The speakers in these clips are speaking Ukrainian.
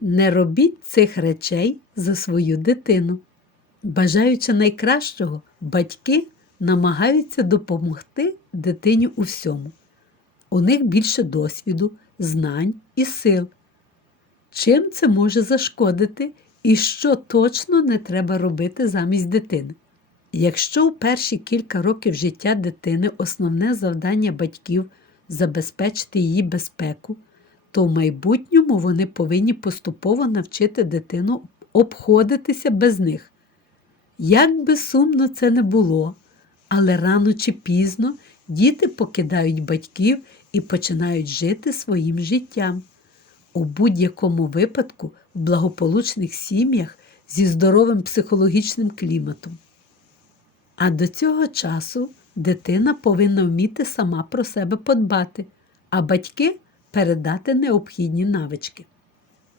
Не робіть цих речей за свою дитину. Бажаючи найкращого, батьки намагаються допомогти дитині у всьому. У них більше досвіду, знань і сил. Чим це може зашкодити і що точно не треба робити замість дитини? Якщо у перші кілька років життя дитини основне завдання батьків забезпечити її безпеку, то в майбутньому вони повинні поступово навчити дитину обходитися без них. Як би сумно це не було, але рано чи пізно діти покидають батьків і починають жити своїм життям. У будь-якому випадку в благополучних сім'ях зі здоровим психологічним кліматом. А до цього часу дитина повинна вміти сама про себе подбати, а батьки передати необхідні навички.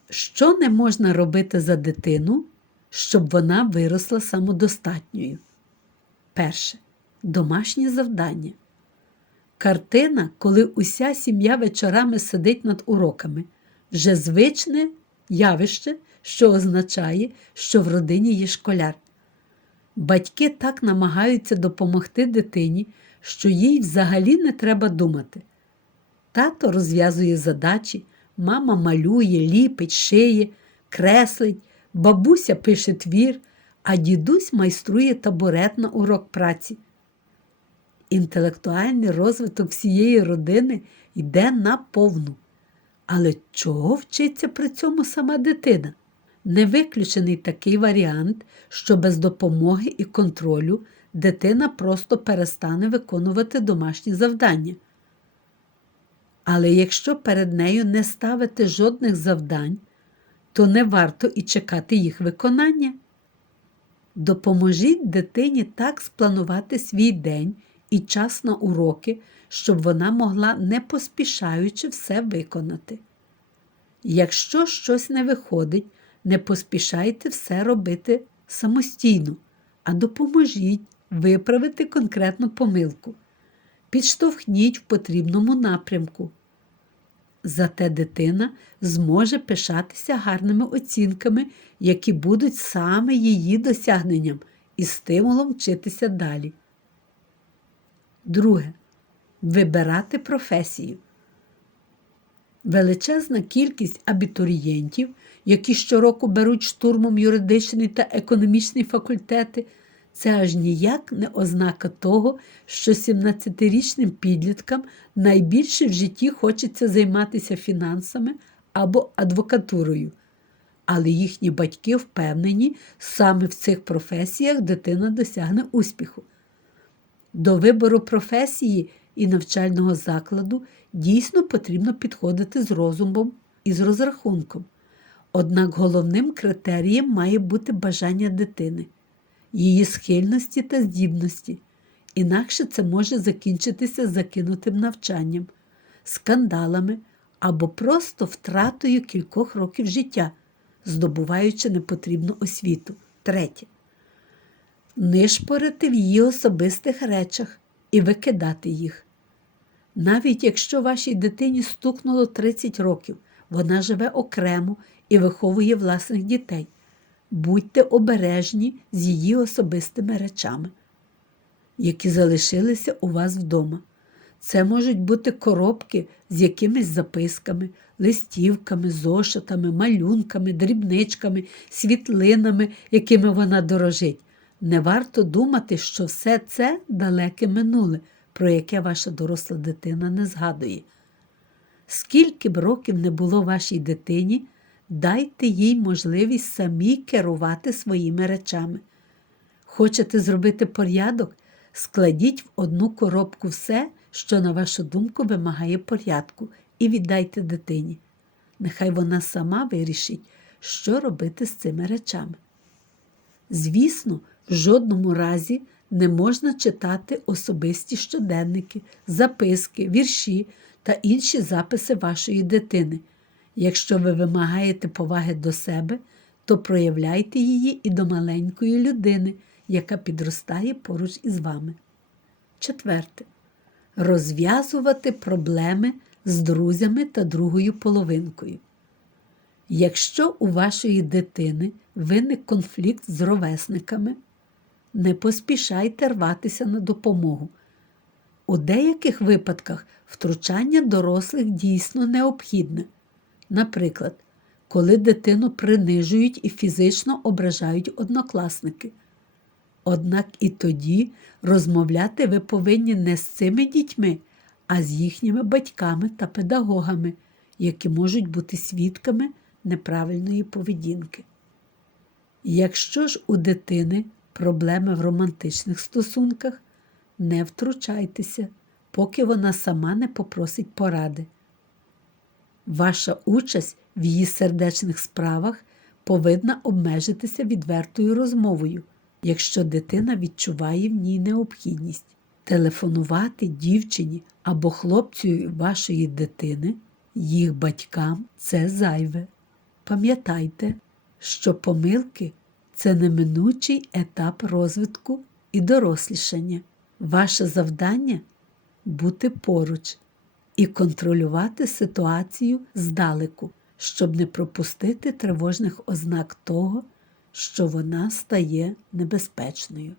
Що не можна робити за дитину, щоб вона виросла самодостатньою? Перше. Домашні завдання. Картина, коли уся сім'я вечорами сидить над уроками, вже звичне явище, що означає, що в родині є школяр. Батьки так намагаються допомогти дитині, що їй взагалі не треба думати. Тато розв'язує задачі, мама малює, ліпить, шиє, креслить, бабуся пише твір, а дідусь майструє табурет на урок праці. Інтелектуальний розвиток всієї родини йде на повну. Але чого вчиться при цьому сама дитина? Не виключений такий варіант, що без допомоги і контролю дитина просто перестане виконувати домашні завдання. Але якщо перед нею не ставити жодних завдань, то не варто і чекати їх виконання. Допоможіть дитині так спланувати свій день і час на уроки, щоб вона могла не поспішаючи все виконати. Якщо щось не виходить, не поспішайте все робити самостійно, а допоможіть виправити конкретну помилку. Підштовхніть в потрібному напрямку. Зате дитина зможе пишатися гарними оцінками, які будуть саме її досягненням і стимулом вчитися далі. Друге. Вибирати професію. Величезна кількість абітурієнтів, які щороку беруть штурмом юридичний та економічний факультети, це аж ніяк не ознака того, що 17-річним підліткам найбільше в житті хочеться займатися фінансами або адвокатурою. Але їхні батьки впевнені, саме в цих професіях дитина досягне успіху. До вибору професії і навчального закладу дійсно потрібно підходити з розумом і з розрахунком. Однак головним критерієм має бути бажання дитини, її схильності та здібності. Інакше це може закінчитися закинутим навчанням, скандалами або просто втратою кількох років життя, здобуваючи непотрібну освіту. Третє. Нишпорити в її особистих речах і викидати їх. Навіть якщо вашій дитині стукнуло 30 років, вона живе окремо і виховує власних дітей. Будьте обережні з її особистими речами, які залишилися у вас вдома. Це можуть бути коробки з якимись записками, листівками, зошитами, малюнками, дрібничками, світлинами, якими вона дорожить. Не варто думати, що все це далеке минуле, про яке ваша доросла дитина не згадує. Скільки б років не було вашій дитині, дайте їй можливість самі керувати своїми речами. Хочете зробити порядок? Складіть в одну коробку все, що, на вашу думку, вимагає порядку, і віддайте дитині. Нехай вона сама вирішить, що робити з цими речами. Звісно, в жодному разі не можна читати особисті щоденники, записки, вірші та інші записи вашої дитини. Якщо ви вимагаєте поваги до себе, то проявляйте її і до маленької людини, яка підростає поруч із вами. Четверте. Розв'язувати проблеми з друзями та другою половинкою. Якщо у вашої дитини виник конфлікт з ровесниками, не поспішайте рватися на допомогу. У деяких випадках втручання дорослих дійсно необхідне. Наприклад, коли дитину принижують і фізично ображають однокласники. Однак і тоді розмовляти ви повинні не з цими дітьми, а з їхніми батьками та педагогами, які можуть бути свідками неправильної поведінки. Якщо ж у дитини проблеми в романтичних стосунках, не втручайтеся, поки вона сама не попросить поради. Ваша участь в її сердечних справах повинна обмежитися відвертою розмовою, якщо дитина відчуває в ній необхідність. Телефонувати дівчині або хлопцю вашої дитини, їх батькам це зайве. Пам'ятайте, що помилки це неминучий етап розвитку і дорослішання. Ваше завдання бути поруч і контролювати ситуацію здалеку, щоб не пропустити тривожних ознак того, що вона стає небезпечною.